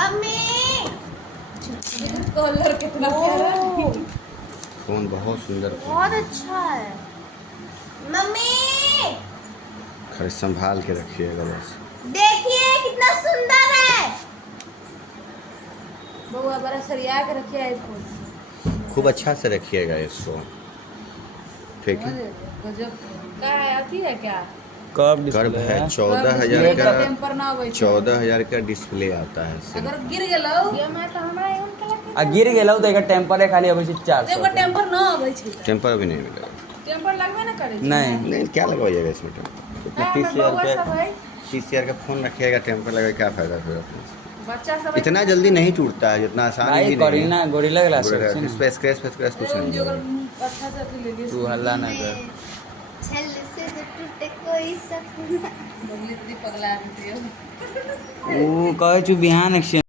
Mummy colour कितना प्यारा है। फोन बहुत सुंदर फोन बहुत अच्छा है। मम्मी खैर संभाल के रखिएगा बस। देखिए कितना सुंदर है। बउआ बड़ा सरिया के रखिए आईफोन। खूब अच्छा से रखिएगा इसको। ठीक है। गजब का है, अथी है क्या? कर्व कर्व डिस्प्ले है है। 14,000 का। टेम्पर ना होवे छै। 14,000 का डिस्प्ले आता है इससे। अगर गिर गेलौ ये मैं तो हमरा एहन कला आ गिर गेलौ तो एकर टेम्परे खाली अबै छै 400 एगो टेम्पर ना होवे छै। टेम्पर भी नहीं मिलेगा। टेम्पर लगबे ना करे छै। नहीं नहीं क्या लगवाइएगा इसमें टेम्पर? इतना है, 30,000 बउआ सब है। 30,000 का फोन रखिएगा टेम्पर लगा क्या फायदा फिर अपने से? बच्चा सब इतना जल्दी नहीं टूटता है जितना आसान भाई भी नहीं करीना है। गोरिल्ला ग्लास है गोरिल्ला, ना। इस पे स्क्रैच कुछ नहीं जो है। अच्छा से अथी ले लिए तू हल्ला ना कर। छल से तो टूटे कोई सपना। बबली दीदी पगला देती हो। ऊ कहै छु बिहान एक्शन